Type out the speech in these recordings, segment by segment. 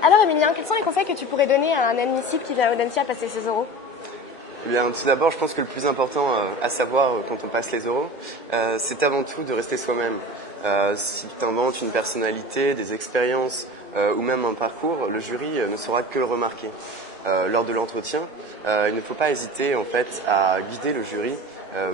Alors Emilien, quels sont les conseils que tu pourrais donner à un admissible qui vient à Audencia passer ses oraux? Eh bien, tout d'abord, je pense que le plus important à savoir quand on passe les oraux, c'est avant tout de rester soi-même. Si tu inventes une personnalité, des expériences ou même un parcours, le jury ne saura que le remarquer. Lors de l'entretien, il ne faut pas hésiter en fait à guider le jury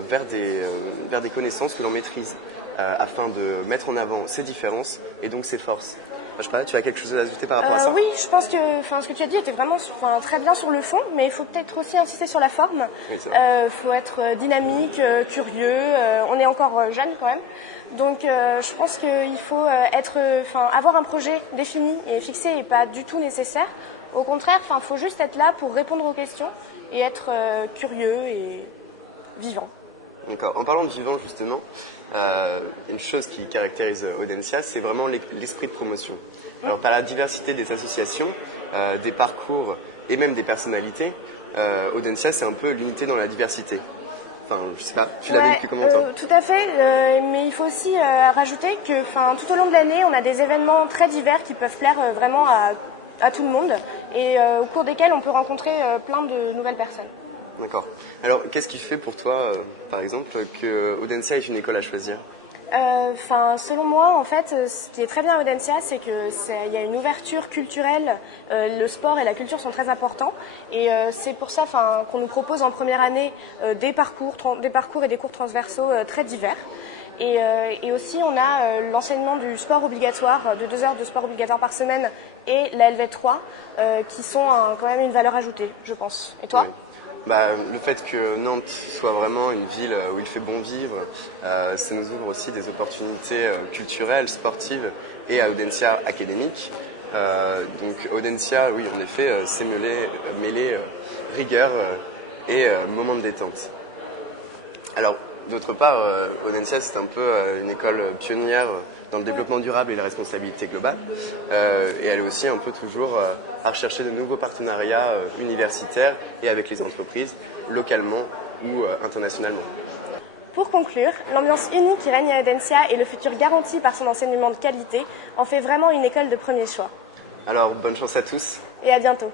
vers des connaissances que l'on maîtrise, afin de mettre en avant ses différences et donc ses forces. Je sais pas, tu as quelque chose à ajouter par rapport à ça? Oui, je pense que ce que tu as dit était vraiment très bien sur le fond, mais il faut peut-être aussi insister sur la forme. Oui, c'est Il faut être dynamique, curieux, on est encore jeune quand même. Donc je pense qu'il faut avoir un projet défini et fixé et pas du tout nécessaire. Au contraire, il faut juste être là pour répondre aux questions et être curieux et vivant. D'accord. En parlant de vivant, justement, une chose qui caractérise Audencia, c'est vraiment l'esprit de promotion. Alors, par la diversité des associations, des parcours et même des personnalités, Audencia, c'est un peu l'unité dans la diversité. Enfin, je sais pas, tu l'as vécu comment toi? Tout à fait, mais il faut aussi rajouter que tout au long de l'année, on a des événements très divers qui peuvent plaire vraiment à tout le monde et au cours desquels on peut rencontrer plein de nouvelles personnes. D'accord. Alors, qu'est-ce qui fait pour toi, par exemple, que Audencia est une école à choisir? Selon moi, en fait, ce qui est très bien à Audencia, c'est qu'il y a une ouverture culturelle. Le sport et la culture sont très importants, et c'est pour ça qu'on nous propose en première année des parcours et des cours transversaux très divers. Et aussi, on a l'enseignement du sport obligatoire, de 2 heures de sport obligatoire par semaine, et la LV3, qui sont quand même une valeur ajoutée, je pense. Et toi? Oui. Le fait que Nantes soit vraiment une ville où il fait bon vivre, ça nous ouvre aussi des opportunités culturelles, sportives et à Audencia académique. Donc Audencia, oui, en effet, c'est mêler rigueur et moment de détente. Alors, d'autre part, Audencia, c'est un peu une école pionnière dans le développement durable et la responsabilité globale. Et elle est aussi un peu toujours à rechercher de nouveaux partenariats universitaires et avec les entreprises, localement ou internationalement. Pour conclure, l'ambiance unique qui règne à Audencia et le futur garanti par son enseignement de qualité en fait vraiment une école de premier choix. Alors, bonne chance à tous. Et à bientôt.